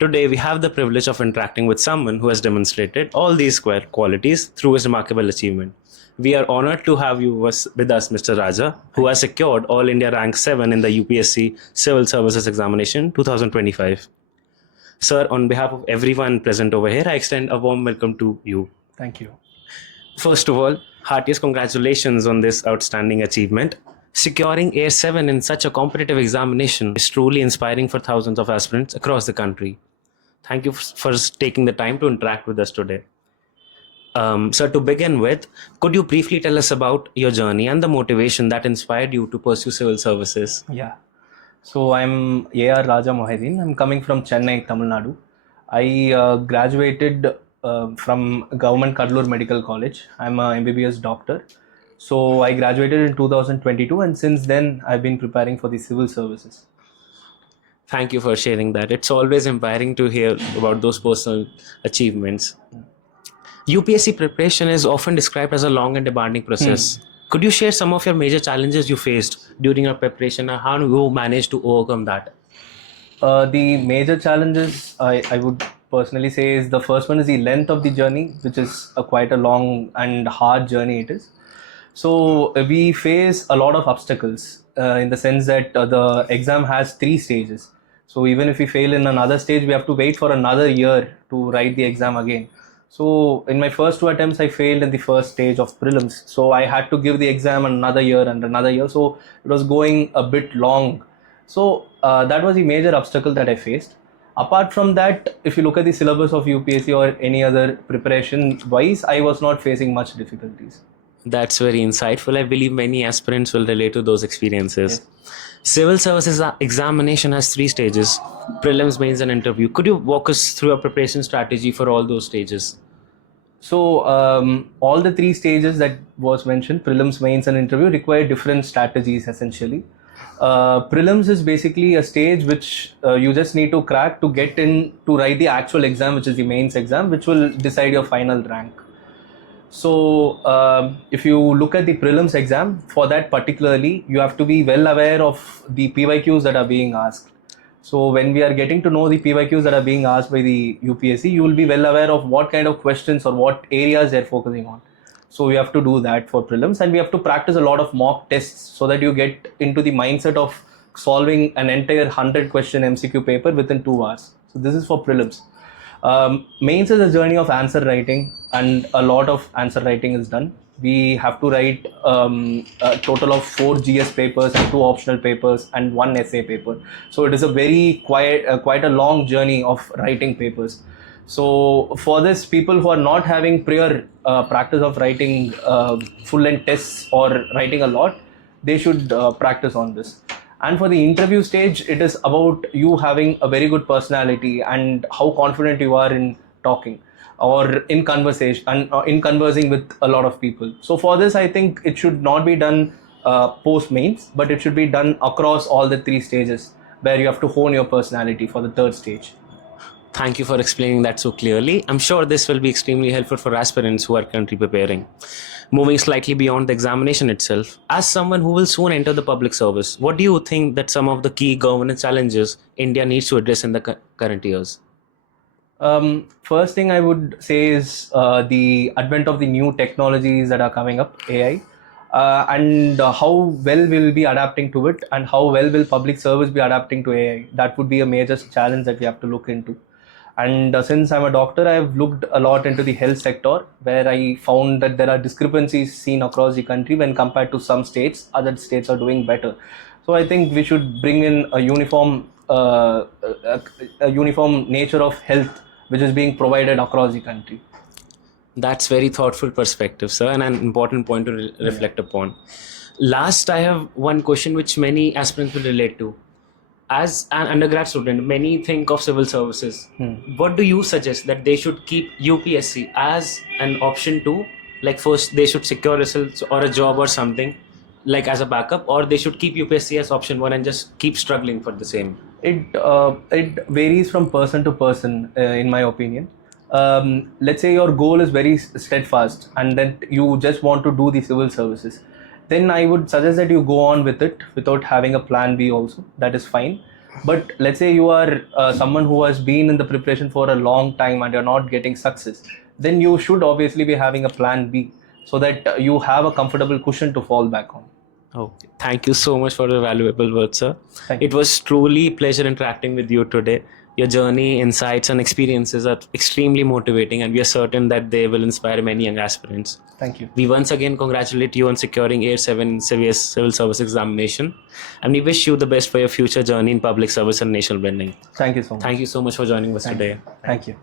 Today, we have the privilege of interacting with someone who has demonstrated all these qualities through his remarkable achievement. We are honored to have you with us, Mr. Rajah, who has secured All India Rank 7 in the UPSC Civil Services Examination 2025. Sir, on behalf of everyone present over here, I extend a warm welcome to you. Thank you. First of all, heartiest congratulations on this outstanding achievement. Securing AIR-07 in such a competitive examination is truly inspiring for thousands of aspirants across the country. Thank you for taking the time to interact with us today. Sir, to begin with, could you briefly tell us about your journey and the motivation that inspired you to pursue civil services? Yeah. So I'm Rajah Mohaideen. I'm coming from Chennai, Tamil Nadu. I graduated from Government Kadalur Medical College. I'm a MBBS doctor. So I graduated in 2022, and since then I've been preparing for the civil services. Thank you for sharing that. It's always inspiring to hear about those personal achievements. UPSC preparation is often described as a long and demanding process. Could you share some of your major challenges you faced during your preparation and how you managed to overcome that? The major challenges I would personally say is the first one is the length of the journey, which is quite a long and hard journey it is. So we face a lot of obstacles in the sense that the exam has 3 stages. So even if we fail in another stage, we have to wait for another year to write the exam again. So in my first 2 attempts, I failed in the first stage of prelims. So I had to give the exam another year and another year. So it was going a bit long. So that was the major obstacle that I faced. Apart from that, if you look at the syllabus of UPSC or any other preparation wise, I was not facing much difficulties. That's very insightful. I believe many aspirants will relate to those experiences. Yes. Civil services examination has 3 stages: prelims, mains, and interview. Could you walk us through your preparation strategy for all those stages? So all the 3 stages that was mentioned, prelims, mains, and interview, require different strategies essentially. Prelims is basically a stage which you just need to crack to get in to write the actual exam, which is the mains exam, which will decide your final rank. So if you look at the prelims exam, for that particularly, you have to be well aware of the PYQs that are being asked. So when we are getting to know the PYQs that are being asked by the UPSC, you will be well aware of what kind of questions or what areas they're focusing on. So we have to do that for prelims, and we have to practice a lot of mock tests so that you get into the mindset of solving an entire 100 question MCQ paper within 2 hours. So this is for prelims. Mains is a journey of answer writing, and a lot of answer writing is done. We have to write a total of 4 GS papers and 2 optional papers and 1 essay paper. So it is a very quite a long journey of writing papers. So for this, people who are not having prior practice of writing full-length tests or writing a lot, they should practice on this. And for the interview stage, it is about you having a very good personality and how confident you are in talking or in conversation and in conversing with a lot of people. So for this, I think it should not be done post mains, but it should be done across all the 3 stages where you have to hone your personality for the 3rd stage. Thank you for explaining that so clearly. I'm sure this will be extremely helpful for aspirants who are currently preparing. Moving slightly beyond the examination itself, as someone who will soon enter the public service, what do you think that some of the key governance challenges India needs to address in the current years? First thing I would say is the advent of the new technologies that are coming up, AI, and how well we'll be adapting to it, and how well will public service be adapting to AI. That would be a major challenge that we have to look into. And since I'm a doctor, I've looked a lot into the health sector, where I found that there are discrepancies seen across the country when compared to some states. Other states are doing better. So I think we should bring in a uniform nature of health, which is being provided across the country. That's very thoughtful perspective, sir, and an important point to reflect upon. Last, I have one question which many aspirants will relate to. As an undergrad student, many think of civil services. What do you suggest that they should keep UPSC as an option to, like first they should secure results or a job or something, like as a backup, or they should keep UPSC as option 1 and just keep struggling for the same? It varies from person to person, in my opinion. Let's say your goal is very steadfast and that you just want to do the civil services, then I would suggest that you go on with it without having a plan B also. That is fine. But let's say you are someone who has been in the preparation for a long time and you're not getting success, then you should obviously be having a plan B so that you have a comfortable cushion to fall back on. Okay. Thank you so much for the valuable words, sir. Thank you. It was truly pleasure interacting with you today. Your journey, insights, and experiences are extremely motivating, and we are certain that they will inspire many young aspirants. Thank you. We once again congratulate you on securing AIR-07 Civil Service Examination, and we wish you the best for your future journey in public service and nation building. Thank you so much. Thank you so much for joining us today. Thank you.